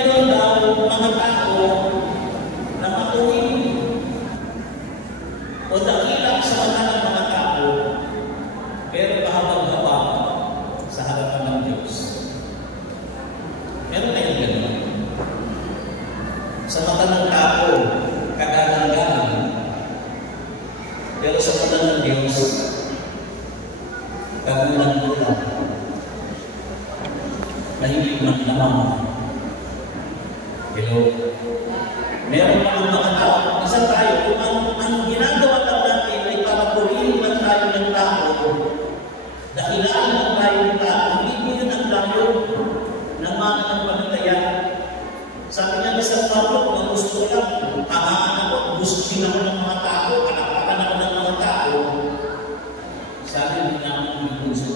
Meron daw mga tao na matuwid o dakila sa mata ng mga tao, pero kahabag-habag sa harapan ng Diyos. Meron tayong gano'n. Sa mata ng tao, kagalang-galang, pero sa mata ng Diyos, kagulang-gulang. Mahilig maglamang. Hello? Meron mga tao, isa tayo, kung ang ginagawa lang natin ay para purihin lang tayo ng tao, dahilaan lang tayo ng tao, hindi mo yun ang layo ng mga nagpanatayan. Sabi niya sa Pablo, kung gusto lang, pangaan ako, gusto din ako ng mga tao, kanapakan ako ng mga tao, sabi mo na ako ng gusto.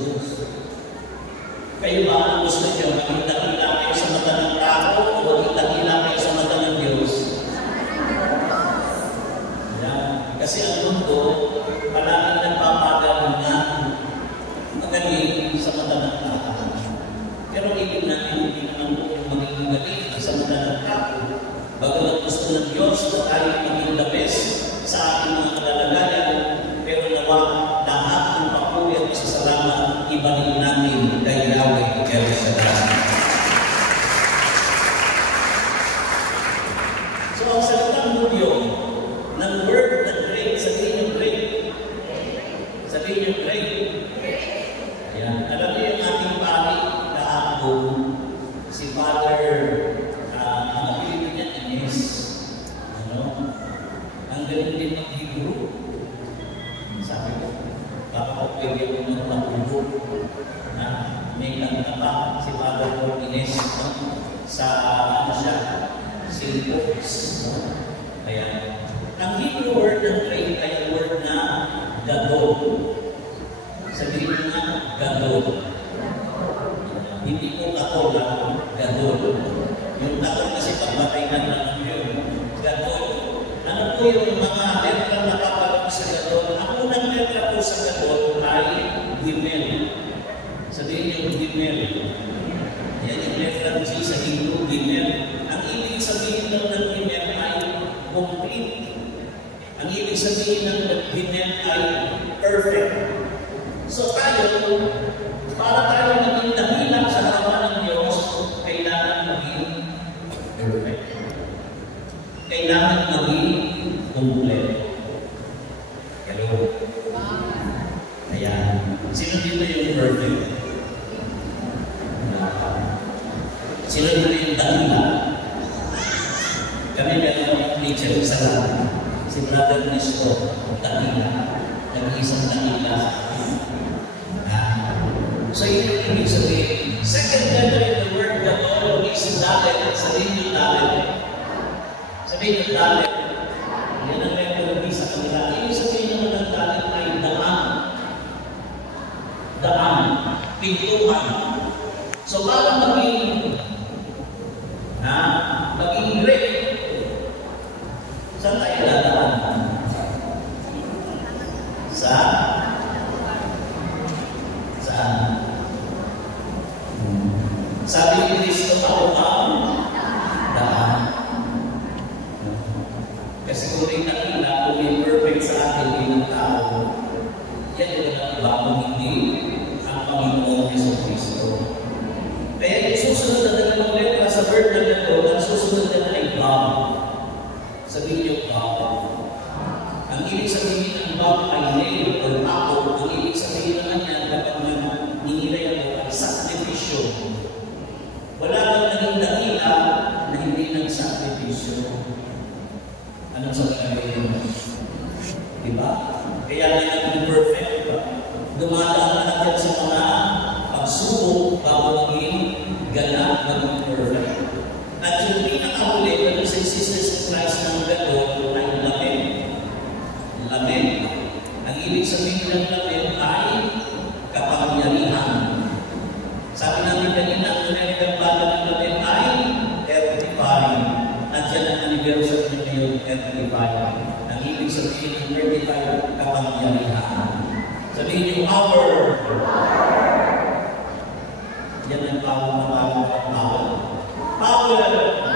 Kayo ba ang gusto niyo? Maging dakila kayo sa mata ng tao o maging dakila kayo sa mata ng Diyos? Yan. Kasi ang mundo, palaging nagpapagal na magaling sa mata ng tao. Pero ibig natin, hindi naman po maging magaling sa mata ng tao. Bagamat gusto ng Diyos na tayo maging the best sa ating mga kalalagayan, pero nawa lahat ng papuri at pasasalamat ibalik natin kay Yahweh El Shaddai. So ang salitang Hudyo ng word na great, sabihin yung great. Sabihin yung great. Ayan. Alam niyo yung ating pari kahapon, si Father, ang apelido niya, Ines. Ano? Ang galing din ng Hebrew. Sabi ko, kapag-pwede ko ng mabubo na may kanta si Father Ines sa ano siya, Silpox. Ayan. Ang Hebrew word ng great ay ang word na gadol. Sabihin nga, gadol. Hindi ko katol, gadol. Yung katol kasi pagbatay na lang yun. Gadol. Ano po yung mga letra na kapalong sa gadol? Ang unang letra po sa gadol ay Gimel. Sabihin yung Gimel. Yan yung letra G sa Hebrew, Gimel. Ang ibig sabihin ng Gimel ay complete. Ang ibig sabihin ng Gimel ay perfect. So tayo, para tayo maging dahilan sa harapan ng Diyos, kailangan maging perfect. Kailangan maging complete. Hello? Ayan. Sino dito yung perfect? Sino dito yung dakila? Kami meron ng teacher sa lahat. Si Brother Nestor, dakila. Nag-iisang dakila. So yun yung ibig sabihin. Second letter in the word that always is dalet. Sabihin yung dalet. Sabihin yung dalet. Yan ang letter B sa kanila. Ibig sabihin naman ng dalet ay daan. Daan. Pintuan. So para maging great, saan tayo dadaan? Saan? Sabi ni Kristo, ako ang daan. Kasi kung rin nakila, kung may perfect sa atin bilang tao, yan yung iba kung hindi ang Panginoon Yesus Kristo. Kaya yung susunod na dalawang letra sa word na ito, ang susunod na ay God. Sabihin niyo God. Ang ibig sabihin ng God ay name or ako. Ang ibig sabihin naman yan kapag ninilay ako ay sakripisyo. Wala lang naging dakila na hindi nagsakripisyo. Anong sabihin mo? Diba? Kaya na naging perfect. Dumadaan na natin sa mga pagsubok bago maging ganap, maging perfect. At yung pinakahuli na sa Jesus Christ ng gano'n ay lamin. Lamin. Ang ibig sabihin ng lamin ay kapangyarihan. Sabi namin kanina, ang American Bata ng lamin ay earthifying. At yan ang anniversary ng ngayon, earthifying. Ang ibig sabihin ng earthifying, kapangyarihan. Sabihin niyo, power. Yan ang power na power. power